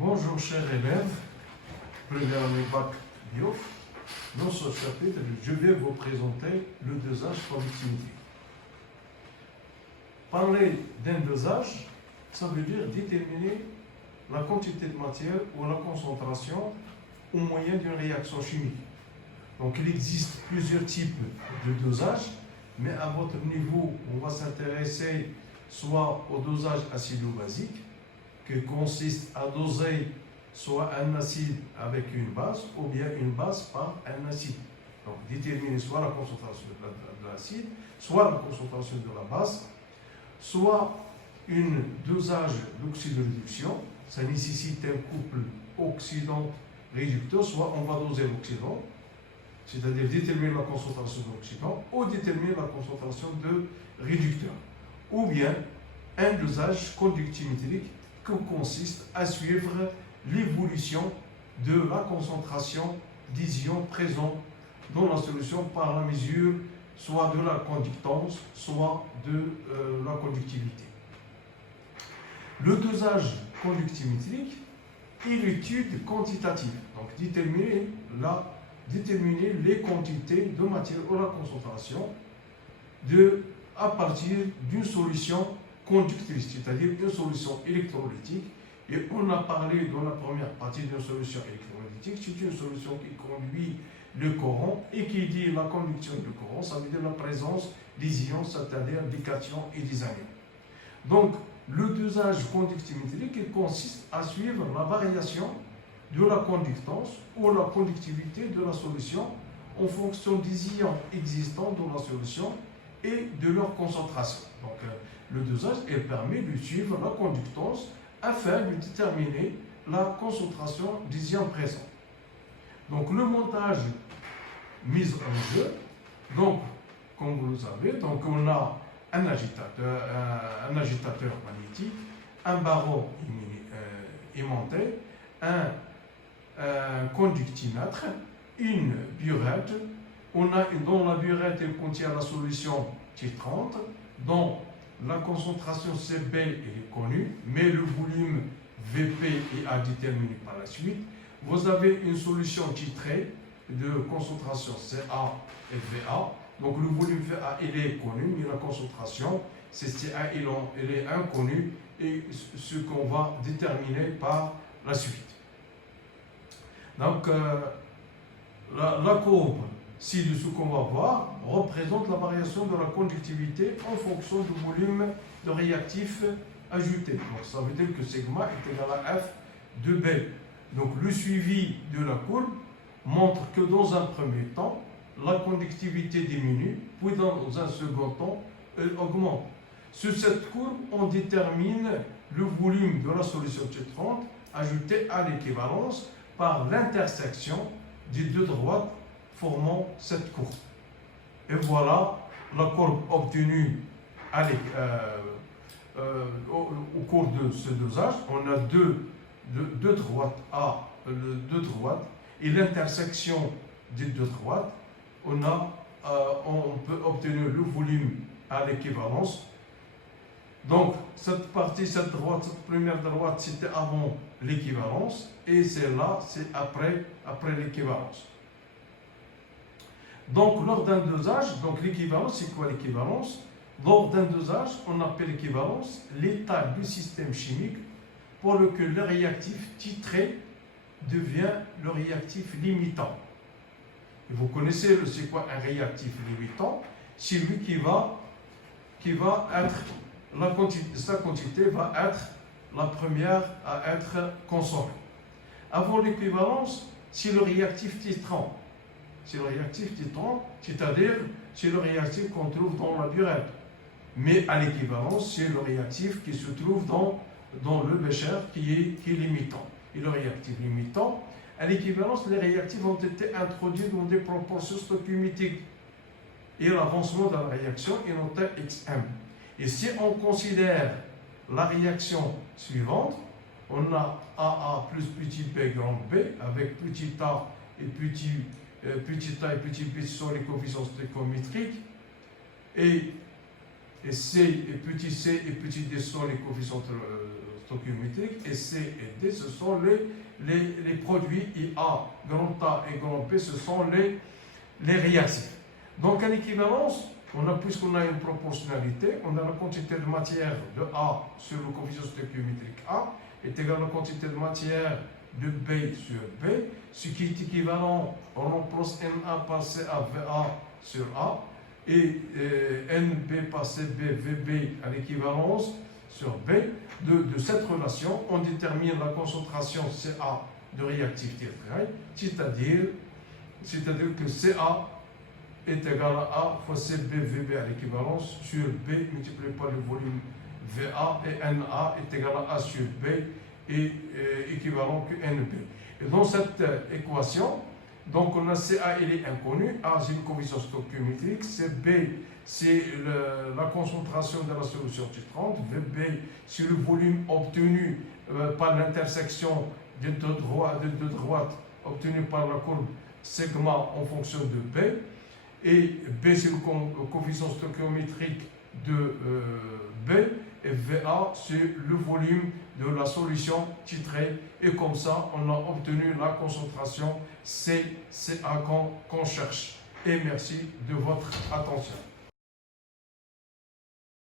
Bonjour chers élèves, première année bac bio. Dans ce chapitre, je vais vous présenter le dosage productivité. Parler d'un dosage, ça veut dire déterminer la quantité de matière ou la concentration au moyen d'une réaction chimique. Donc il existe plusieurs types de dosage, mais à votre niveau, on va s'intéresser soit au dosage acido-basique, qui consiste à doser soit un acide avec une base ou bien une base par un acide. Donc déterminer soit la concentration de l'acide, soit la concentration de la base, soit un dosage d'oxydoréduction, ça nécessite un couple oxydant-réducteur, soit on va doser l'oxydant, c'est-à-dire déterminer la concentration de l'oxydant ou déterminer la concentration de réducteur, ou bien un dosage conductimétrique qui consiste à suivre l'évolution de la concentration des ions présents dans la solution par la mesure soit de la conductance, soit de la conductivité. Le dosage conductimétrique est l'étude quantitative, donc déterminer les quantités de matière ou la concentration à partir d'une solution conductrice, c'est-à-dire une solution électrolytique. Et on a parlé dans la première partie d'une solution électrolytique, c'est une solution qui conduit le courant, et qui dit la conduction du courant, ça veut dire la présence des ions, c'est-à-dire des cations et des anions. Donc, le dosage conductimétrique consiste à suivre la variation de la conductance ou la conductivité de la solution en fonction des ions existants dans la solution et de leur concentration. Donc, le dosage permet de suivre la conductance afin de déterminer la concentration des ions présents. Donc, le montage mis en jeu, donc, comme vous le savez, donc on a un agitateur magnétique, un barreau aimanté, un conductimètre, une burette. Dans la burette, elle contient la solution T30, dont la concentration CB est connue, mais le volume VP est à déterminer par la suite. Vous avez une solution titrée de concentration CA et VA. Donc le volume VA il est connu, mais la concentration CA elle est inconnue, et ce qu'on va déterminer par la suite. Donc la courbe ci-dessous qu'on va voir représente la variation de la conductivité en fonction du volume de réactif ajouté. Donc ça veut dire que sigma est égal à F de B. Donc le suivi de la courbe montre que dans un premier temps, la conductivité diminue, puis dans un second temps, elle augmente. Sur cette courbe, on détermine le volume de la solution T30 ajouté à l'équivalence par l'intersection des deux droites formant cette courbe. Et voilà la courbe obtenue au cours de ce dosage. On a deux droites deux droites, et l'intersection des deux droites, on peut obtenir le volume à l'équivalence. Donc cette première droite, c'était avant l'équivalence, et celle-là, c'est après l'équivalence. Donc lors d'un dosage, donc l'équivalence, c'est quoi l'équivalence? Lors d'un dosage, on appelle l'équivalence l'état du système chimique pour lequel le réactif titré devient le réactif limitant. Et vous connaissez c'est quoi un réactif limitant? C'est lui qui va être, sa quantité va être la première à être consommée. Avant l'équivalence, c'est le réactif titrant. C'est le réactif titrant, c'est-à-dire c'est le réactif qu'on trouve dans la burette. Mais à l'équivalence, c'est le réactif qui se trouve dans le bécher qui est limitant. Et le réactif limitant, à l'équivalence, les réactifs ont été introduits dans des proportions stoichiométriques. Et l'avancement de la réaction est noté Xm. Et si on considère la réaction suivante, on a AA plus petit p grand B, avec petit a et petit b sont les coefficients stoichiométriques, et C et petit d sont les coefficients stoichiométrique, et C et D, ce sont les produits, et A et grand P, ce sont les réactifs. Donc à l'équivalence, puisqu'on a une proportionnalité, on a la quantité de matière de A sur le coefficient stoichiométrique A est égal à la quantité de matière de B sur B, ce qui est équivalent, on remplace NA par CA, VA sur A, et NB par CB, VB à l'équivalence sur B. De cette relation, on détermine la concentration CA de réactif tertiaire, c'est-à-dire que CA est égal à A fois CB, VB à l'équivalence sur B multiplié par le volume VA, et NA est égal à A sur B et équivalent que NB. Et dans cette équation, donc on a CA, il est inconnu, A c'est une coefficient stoichiométrique, CB c'est la concentration de la solution titrante, VB c'est le volume obtenu par l'intersection de deux droites obtenu par la courbe sigma en fonction de B, et B c'est le coefficient stoichiométrique de B, et VA c'est le volume de la solution titrée, et comme ça on a obtenu la concentration CA qu'on cherche. Et merci de votre attention.